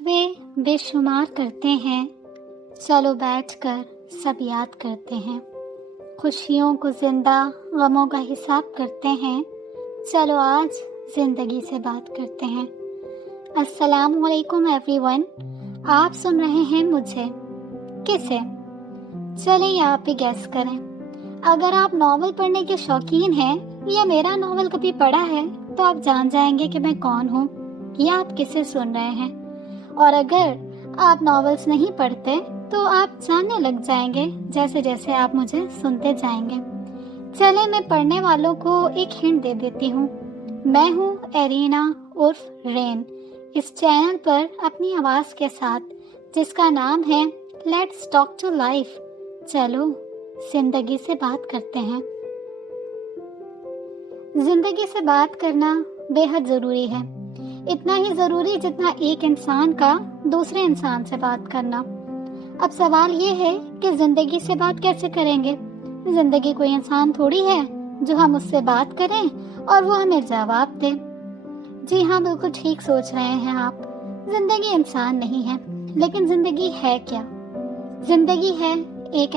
شکوے بے شمار کرتے ہیں، چلو بیٹھ کر سب یاد کرتے ہیں۔ خوشیوں کو زندہ، غموں کا حساب کرتے ہیں، چلو آج زندگی سے بات کرتے ہیں۔ السلام علیکم ایوری ون، آپ سن رہے ہیں مجھے، کسے؟ چلیں آپ ہی گیس کریں۔ اگر آپ ناول پڑھنے کے شوقین ہیں یا میرا ناول کبھی پڑھا ہے تو آپ جان جائیں گے کہ میں کون ہوں یا آپ کسے سن رہے ہیں، اور اگر آپ ناولز نہیں پڑھتے تو آپ جاننے لگ جائیں گے جیسے جیسے آپ مجھے سنتے جائیں گے۔ چلیں میں پڑھنے والوں کو ایک ہنٹ دے دیتی ہوں۔ میں ہوں ایرینا عرف رین، اس چینل پر اپنی آواز کے ساتھ، جس کا نام ہے لیٹس ٹاک ٹو لائف، چلو زندگی سے بات کرتے ہیں۔ زندگی سے بات کرنا بے حد ضروری ہے، اتنا ہی ضروری جتنا ایک انسان کا دوسرے انسان سے بات کرنا۔ اب سوال یہ ہے کہ زندگی سے بات کیسے کریں گے؟ زندگی کوئی انسان تھوڑی ہے جو ہم اس سے بات کریں اور وہ ہمیں جواب دے۔ جی ہاں، بالکل ٹھیک سوچ رہے ہیں آپ، زندگی انسان نہیں ہے، لیکن زندگی ہے کیا؟ زندگی ہے ایک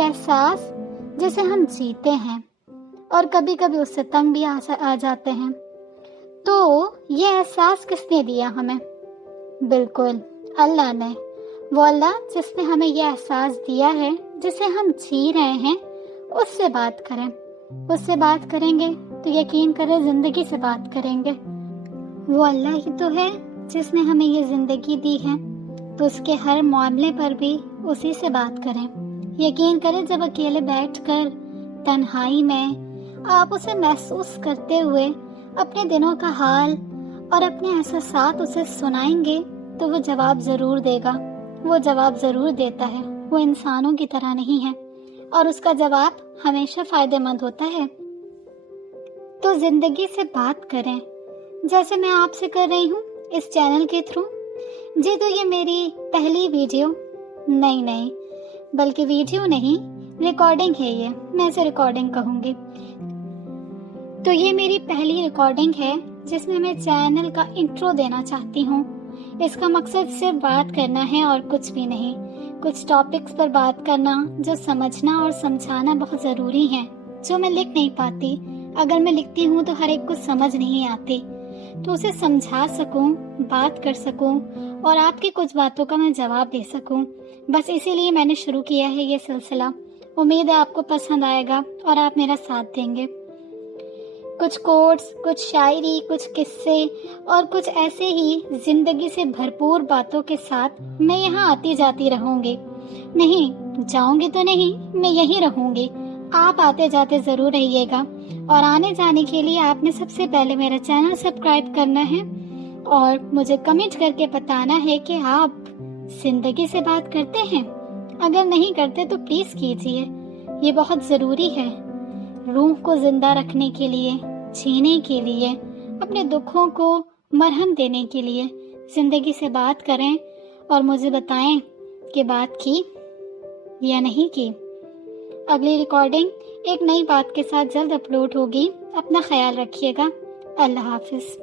احساس جسے ہم جیتے ہیں اور کبھی کبھی اس سے تنگ بھی آ جاتے ہیں۔ تو یہ احساس کس نے دیا ہمیں؟ بالکل اللہ نے، وہ اللہ جس نے ہمیں یہ احساس دیا ہے جسے ہم جی رہے ہیں، اس سے بات کریں۔ اس سے بات کریں گے تو یقین کریں زندگی سے بات کریں گے۔ وہ اللہ ہی تو ہے جس نے ہمیں یہ زندگی دی ہے، تو اس کے ہر معاملے پر بھی اسی سے بات کریں۔ یقین کریں جب اکیلے بیٹھ کر تنہائی میں آپ اسے محسوس کرتے ہوئے اپنے دنوں کا حال اور اپنے احساسات اسے سنائیں گے تو وہ جواب ضرور دے گا، وہ جواب ضرور دیتا ہے، وہ انسانوں کی طرح نہیں ہے اور اس کا جواب ہمیشہ فائدہ مند ہوتا ہے۔ تو زندگی سے بات کریں جیسے میں آپ سے کر رہی ہوں اس چینل کے تھرو۔ جی تو یہ میری پہلی ویڈیو نہیں بلکہ ویڈیو نہیں، ریکارڈنگ ہے، یہ میں اسے ریکارڈنگ کہوں گی۔ تو یہ میری پہلی ریکارڈنگ ہے جس میں چینل کا انٹرو دینا چاہتی ہوں۔ اس کا مقصد صرف بات کرنا ہے اور کچھ بھی نہیں، کچھ ٹاپکس پر بات کرنا جو سمجھنا اور سمجھانا بہت ضروری ہے، جو میں لکھ نہیں پاتی۔ اگر میں لکھتی ہوں تو ہر ایک کو سمجھ نہیں آتی، تو اسے سمجھا سکوں، بات کر سکوں اور آپ کی کچھ باتوں کا میں جواب دے سکوں، بس اسی لیے میں نے شروع کیا ہے یہ سلسلہ۔ امید ہے آپ کو پسند آئے گا اور آپ میرا ساتھ دیں گے۔ کچھ کوٹس، کچھ شاعری، کچھ قصے اور کچھ ایسے ہی زندگی سے بھرپور باتوں کے ساتھ میں یہاں آتی جاتی رہوں گی۔ نہیں جاؤں گی تو نہیں، میں یہیں رہوں گی، آپ آتے جاتے ضرور رہیے گا، اور آنے جانے کے لیے آپ نے سب سے پہلے میرا چینل سبسکرائب کرنا ہے اور مجھے کمنٹ کر کے بتانا ہے کہ آپ زندگی سے بات کرتے ہیں۔ اگر نہیں کرتے تو پلیز کیجیے، یہ بہت ضروری ہے روح کو زندہ رکھنے کے لیے، جینے کے لیے، اپنے دکھوں کو مرہم دینے کے لیے۔ زندگی سے بات کریں اور مجھے بتائیں کہ بات کی یا نہیں کی۔ اگلی ریکارڈنگ ایک نئی بات کے ساتھ جلد اپلوڈ ہوگی۔ اپنا خیال رکھیے گا۔ اللہ حافظ۔